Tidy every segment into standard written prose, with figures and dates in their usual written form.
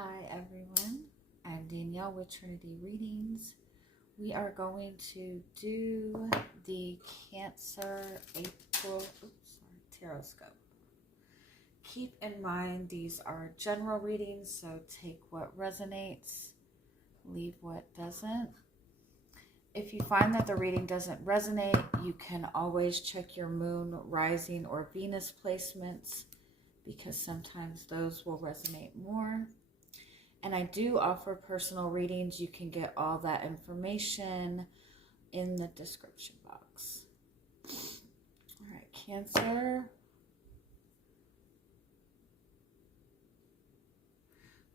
Hi everyone, I'm Danielle with Trinity Readings. We are going to do the Cancer April Tarotscope. Keep in mind these are general readings, so take what resonates, leave what doesn't. If you find that the reading doesn't resonate, you can always check your moon, rising, or Venus placements because sometimes those will resonate more. And I do offer personal readings. You can get all that information in the description box. All right, Cancer.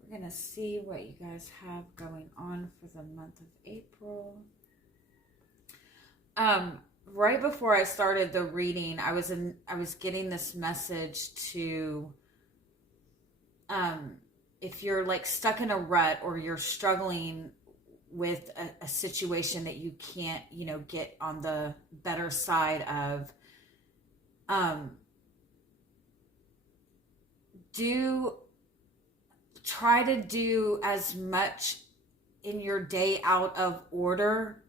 We're going to see what you guys have going on for the month of April. Right before I started the reading, I was getting this message to if you're like stuck in a rut or you're struggling with a situation that you can't, get on the better side of, try to do as much in your day out of order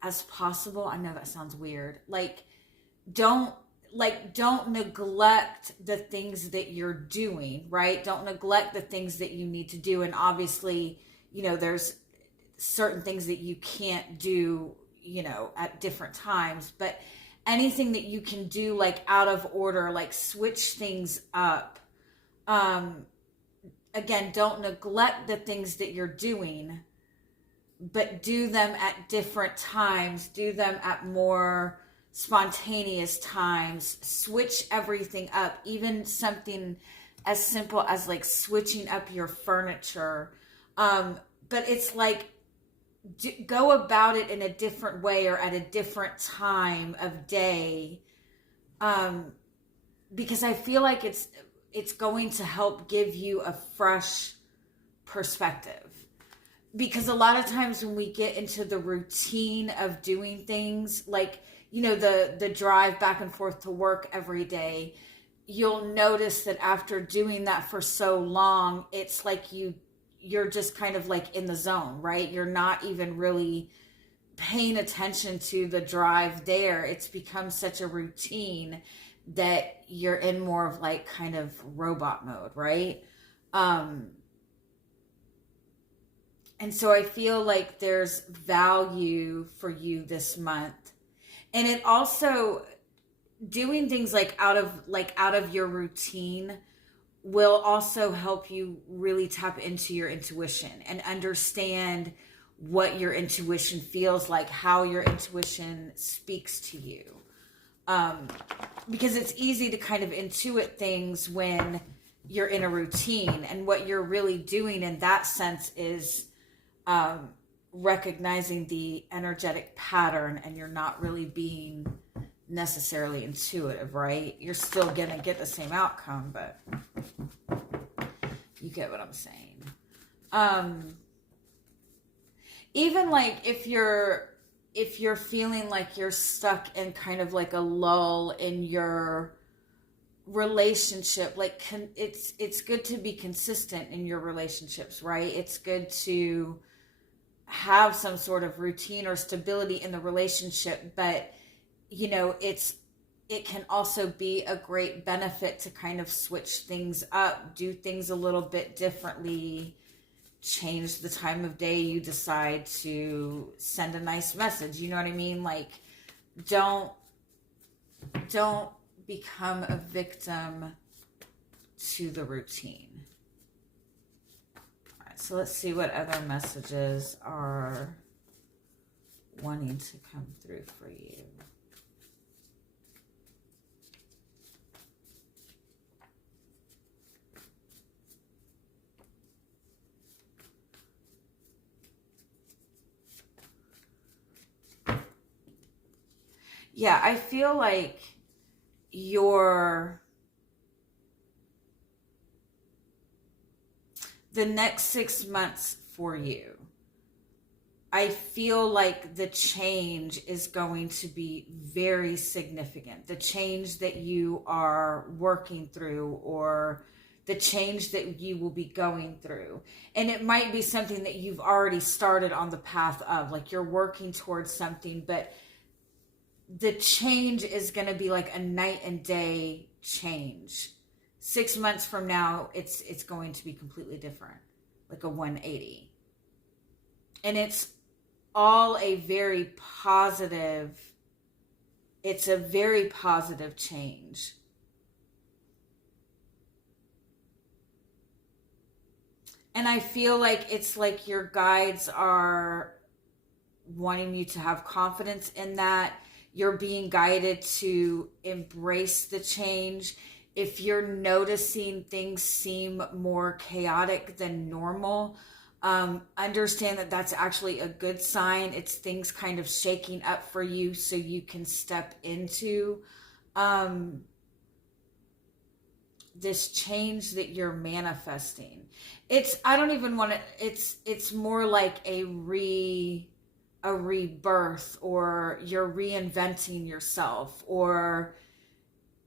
as possible. I know that sounds weird. Don't neglect the things that you're doing, right? Don't neglect the things that you need to do. And obviously, there's certain things that you can't do, at different times, but anything that you can do out of order, switch things up. Again, don't neglect the things that you're doing, but do them at different times, do them at more spontaneous times, switch everything up, even something as simple as switching up your furniture. But it's go about it in a different way or at a different time of day. Because I feel like it's going to help give you a fresh perspective. Because a lot of times when we get into the routine of doing things, the drive back and forth to work every day, you'll notice that after doing that for so long, it's you're just kind of in the zone, right? You're not even really paying attention to the drive there. It's become such a routine that you're in more of kind of robot mode, right? And so I feel like there's value for you this month. And it also, doing things out of your routine will also help you really tap into your intuition and understand what your intuition feels like, how your intuition speaks to you. Because it's easy to kind of intuit things when you're in a routine, and what you're really doing in that sense is recognizing the energetic pattern, and you're not really being necessarily intuitive, right? You're still gonna get the same outcome, but you get what I'm saying. Even if you're feeling like you're stuck in kind of a lull in your relationship, it's good to be consistent in your relationships, right? It's good to have some sort of routine or stability in the relationship, but it can also be a great benefit to kind of switch things up, do things a little bit differently, change the time of day you decide to send a nice message. You know what I mean? Don't become a victim to the routine. All right, so let's see what other messages are wanting to come through for you. Yeah, I feel like the next 6 months for you, I feel like the change is going to be very significant. The change that you are working through, or the change that you will be going through. And it might be something that you've already started on the path of, like you're working towards something, but the change is going to be like a night and day change. 6 months from now, it's going to be completely different, like a 180. And it's all a very positive, it's a very positive change. And I feel like it's like your guides are wanting you to have confidence in that. You're being guided to embrace the change. If you're noticing things seem more chaotic than normal, understand that that's actually a good sign. It's things kind of shaking up for you so you can step into this change that you're manifesting. I don't even want to, it's more like a rebirth, or you're reinventing yourself, or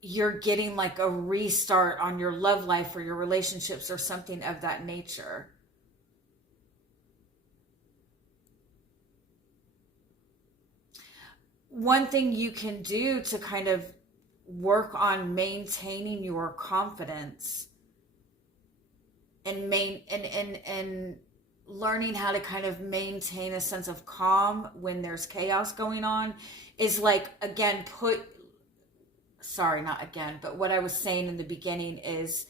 you're getting like a restart on your love life or your relationships or something of that nature. One thing you can do to kind of work on maintaining your confidence and learning how to kind of maintain a sense of calm when there's chaos going on is like, again, but what I was saying in the beginning is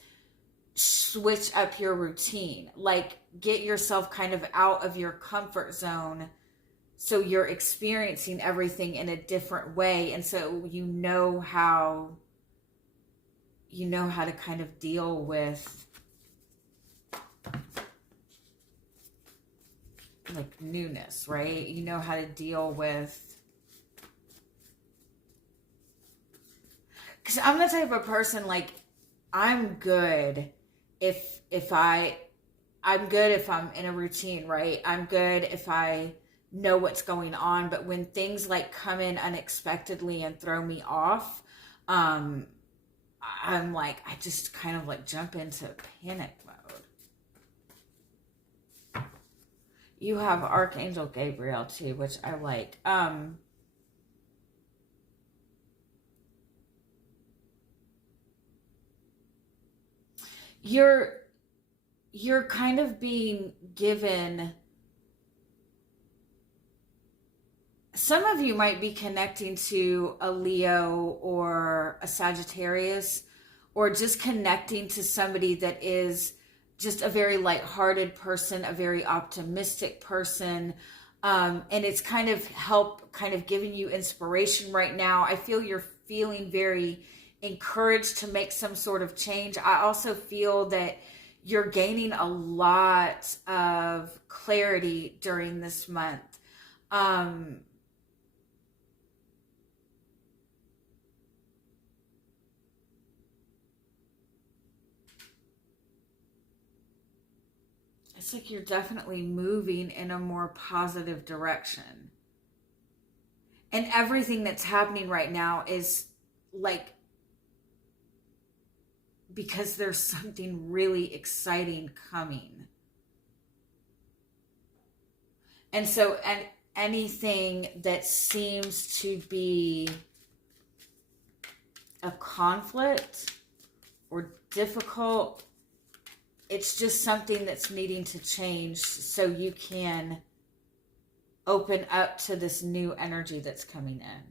switch up your routine. Like, get yourself kind of out of your comfort zone so you're experiencing everything in a different way, and so you know how to kind of deal with like newness, right? You know how to deal with, because I'm the type of person, like, I'm good if I'm good if I'm in a routine, right? I'm good if I know what's going on. But when things like come in unexpectedly and throw me off, I'm like, I just kind of like jump into panic mode. You have Archangel Gabriel too, which I like. You're kind of being given, some of you might be connecting to a Leo or a Sagittarius, or just connecting to somebody that is just a very lighthearted person, a very optimistic person. And it's kind of giving you inspiration right now. I feel you're feeling very encouraged to make some sort of change. I also feel that you're gaining a lot of clarity during this month. It's like you're definitely moving in a more positive direction. And everything that's happening right now is like, because there's something really exciting coming. And so, and anything that seems to be a conflict or difficult, it's just something that's needing to change so you can open up to this new energy that's coming in.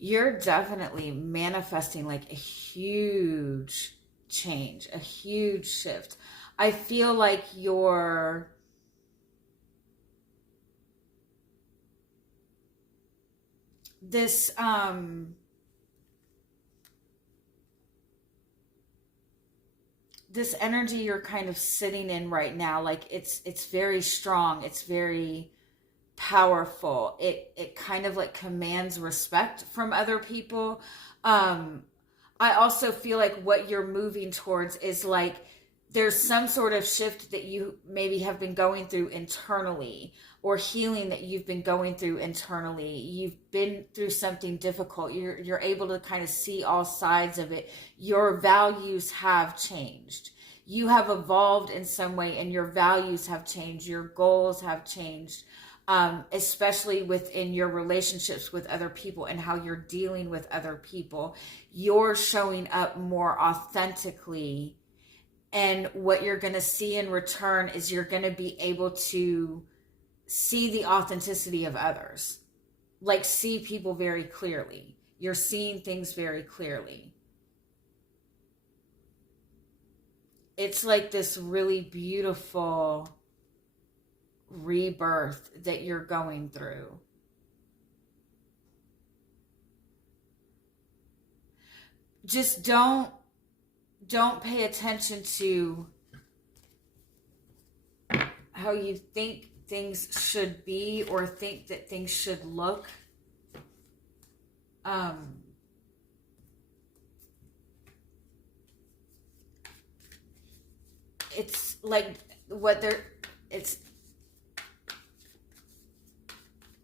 You're definitely manifesting like a huge change, a huge shift. I feel like this this energy you're kind of sitting in right now, like it's very strong, it's very powerful. It kind of like commands respect from other people. I also feel like what you're moving towards is like there's some sort of shift that you maybe have been going through internally, or healing that you've been going through internally. You've been through something difficult. You're able to kind of see all sides of it. Your values have changed. You have evolved in some way, and your values have changed. Your goals have changed. Especially within your relationships with other people and how you're dealing with other people. You're showing up more authentically, and what you're going to see in return is you're going to be able to see the authenticity of others. Like, see people very clearly. You're seeing things very clearly. It's like this really beautiful rebirth that you're going through. Just don't pay attention to how you think things should be or think that things should look. It's like it's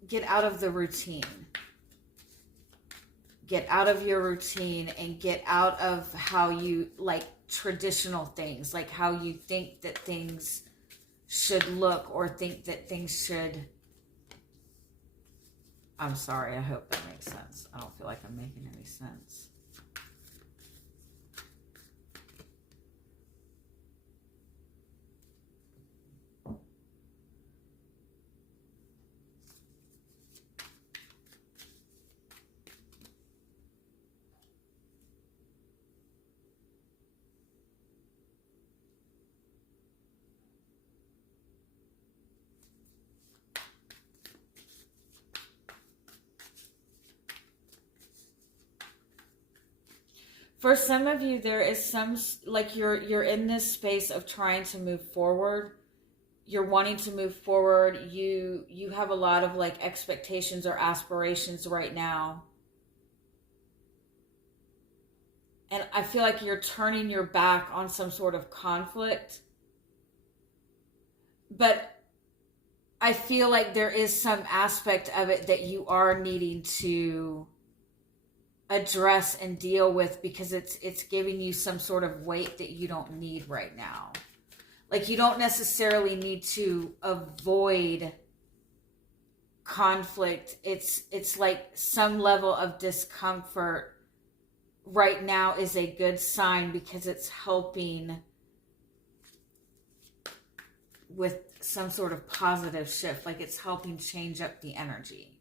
get out of the routine. Get out of your routine and get out of how you like traditional things, like how you think that things should look or think that things should. I'm sorry, I hope that makes sense. I don't feel like I'm making any sense. For some of you, there is some, like you're in this space of trying to move forward. You're wanting to move forward. You have a lot of like expectations or aspirations right now. And I feel like you're turning your back on some sort of conflict. But I feel like there is some aspect of it that you are needing to address and deal with, because it's giving you some sort of weight that you don't need right now. Like, you don't necessarily need to avoid conflict. It's like some level of discomfort right now is a good sign, because it's helping with some sort of positive shift. Like, it's helping change up the energy.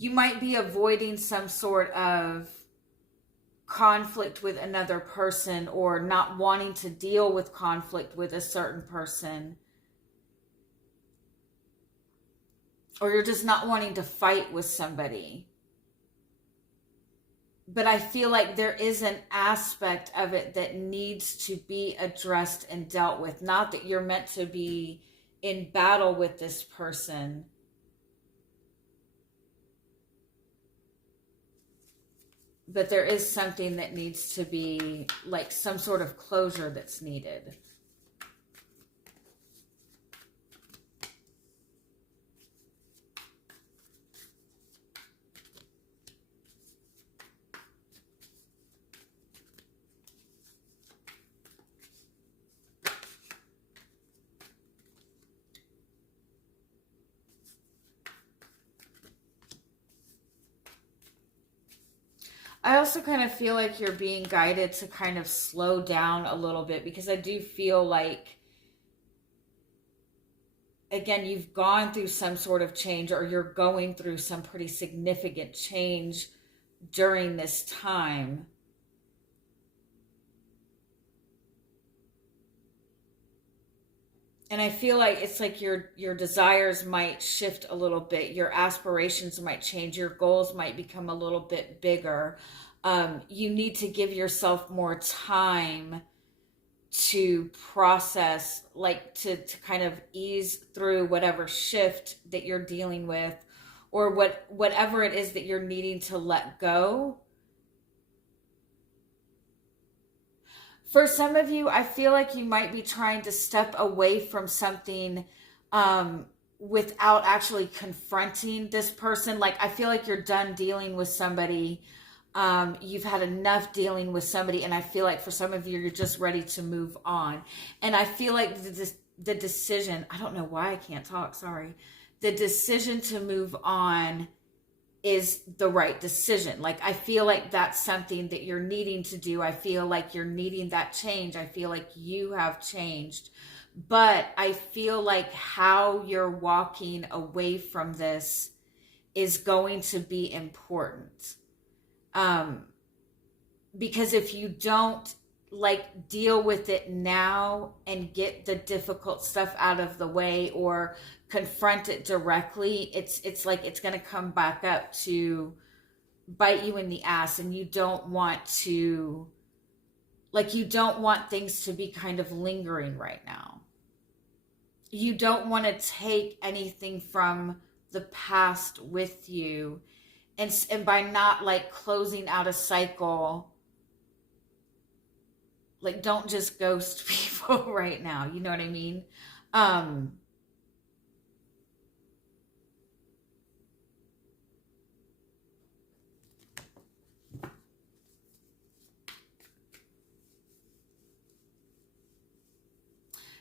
You might be avoiding some sort of conflict with another person, or not wanting to deal with conflict with a certain person. Or you're just not wanting to fight with somebody. But I feel like there is an aspect of it that needs to be addressed and dealt with. Not that you're meant to be in battle with this person, but there is something that needs to be, like, some sort of closure that's needed. I also kind of feel like you're being guided to kind of slow down a little bit, because I do feel like, again, you've gone through some sort of change, or you're going through some pretty significant change during this time. And I feel like it's like your desires might shift a little bit. Your aspirations might change. Your goals might become a little bit bigger. You need to give yourself more time to process, like to kind of ease through whatever shift that you're dealing with, or whatever it is that you're needing to let go. For some of you, I feel like you might be trying to step away from something without actually confronting this person. Like, I feel like you're done dealing with somebody. You've had enough dealing with somebody, and I feel like for some of you, you're just ready to move on. And I feel like the decision, I don't know why I can't talk, sorry. The decision to move on is the right decision. Like, I feel like that's something that you're needing to do. I feel like you're needing that change. I feel like you have changed. But I feel like how you're walking away from this is going to be important. Because if you don't like deal with it now and get the difficult stuff out of the way or confront it directly, it's like it's going to come back up to bite you in the ass. And you don't want to, like, you don't want things to be kind of lingering right now. You don't want to take anything from the past with you, and by not like closing out a cycle, like, don't just ghost people right now. You know what I mean?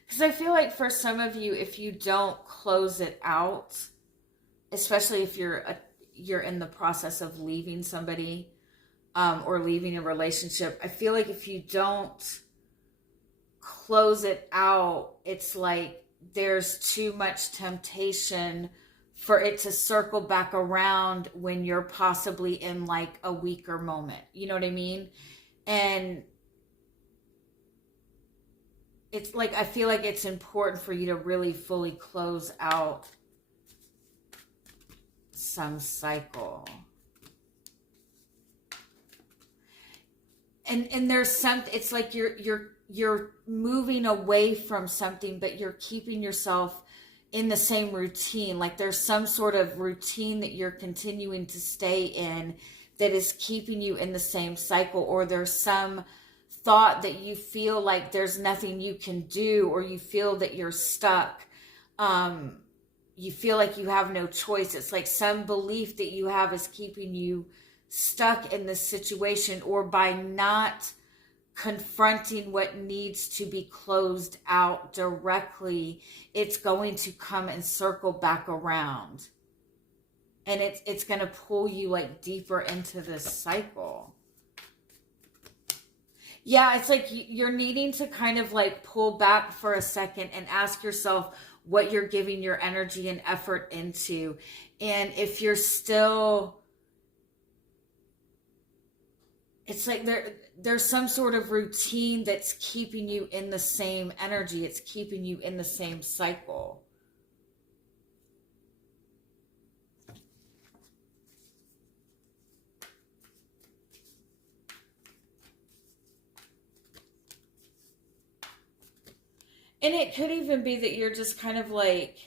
Because I feel like for some of you, if you don't close it out, especially if you're in the process of leaving somebody, or leaving a relationship, I feel like if you don't close it out, it's like there's too much temptation for it to circle back around when you're possibly in like a weaker moment. You know what I mean? And it's like, I feel like it's important for you to really fully close out some cycle. And there's some, it's like you're moving away from something, but you're keeping yourself in the same routine. Like, there's some sort of routine that you're continuing to stay in that is keeping you in the same cycle, or there's some thought that you feel like there's nothing you can do, or you feel that you're stuck. You feel like you have no choice. It's like some belief that you have is keeping you stuck in this situation, or by not confronting what needs to be closed out directly, it's going to come and circle back around, and it's going to pull you like deeper into this cycle. Yeah, it's like you're needing to kind of like pull back for a second and ask yourself what you're giving your energy and effort into. And if you're still, it's like there's some sort of routine that's keeping you in the same energy. It's keeping you in the same cycle. And it could even be that you're just kind of like,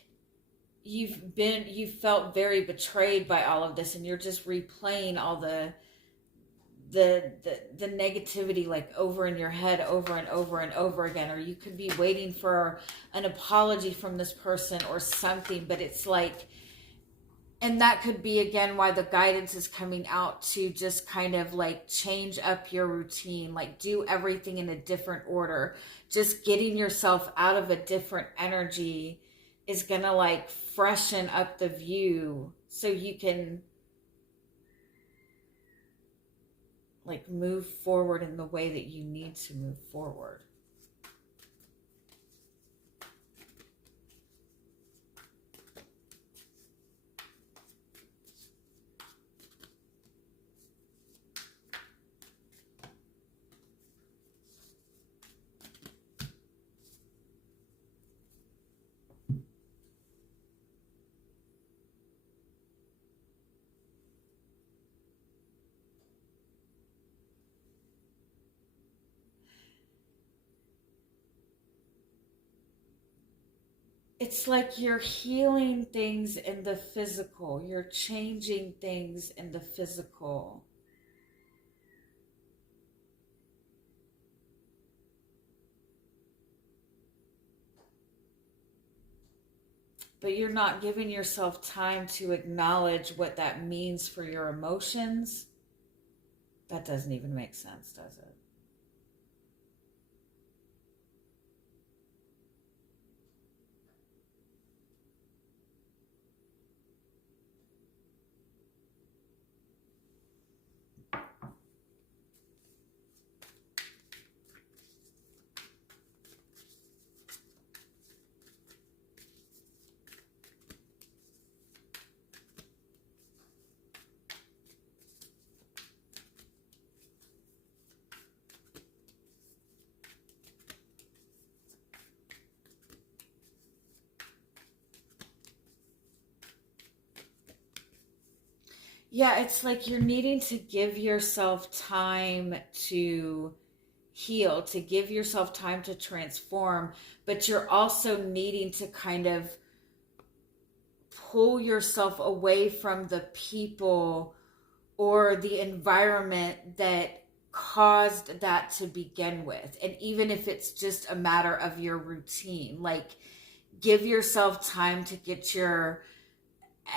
you felt very betrayed by all of this, and you're just replaying all the negativity like over in your head over and over and over again. Or you could be waiting for an apology from this person or something, but it's like, and that could be again why the guidance is coming out to just kind of like change up your routine, like do everything in a different order. Just getting yourself out of a different energy is gonna like freshen up the view so you can like move forward in the way that you need to move forward. It's like you're healing things in the physical. You're changing things in the physical. but you're not giving yourself time to acknowledge what that means for your emotions. That doesn't even make sense, does it? Yeah, it's like you're needing to give yourself time to heal, to give yourself time to transform, but you're also needing to kind of pull yourself away from the people or the environment that caused that to begin with. And even if it's just a matter of your routine, like give yourself time to get your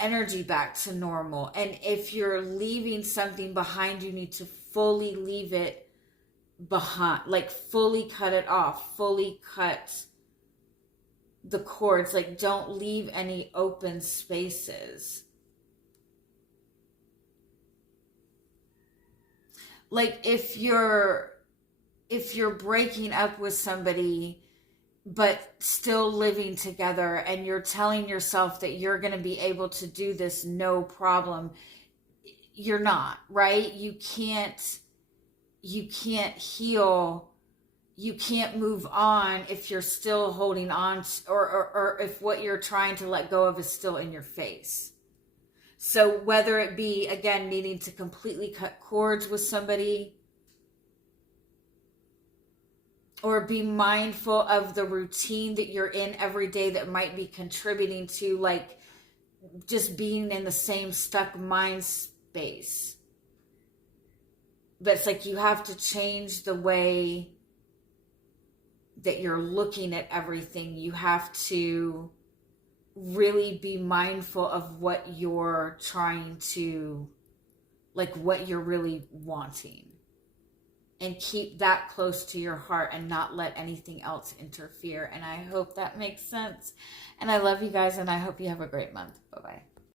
energy back to normal. And if you're leaving something behind, you need to fully leave it behind, like fully cut it off, fully cut the cords, like don't leave any open spaces. Like if you're breaking up with somebody but still living together and you're telling yourself that you're going to be able to do this no problem, you're not, right? You can't heal, you can't move on if you're still holding on to, or if what you're trying to let go of is still in your face. So whether it be, again, needing to completely cut cords with somebody, or be mindful of the routine that you're in every day that might be contributing to, like, just being in the same stuck mind space. But it's like you have to change the way that you're looking at everything. You have to really be mindful of what you're trying to, like what you're really wanting, and keep that close to your heart and not let anything else interfere. And I hope that makes sense. And I love you guys, and I hope you have a great month. Bye-bye.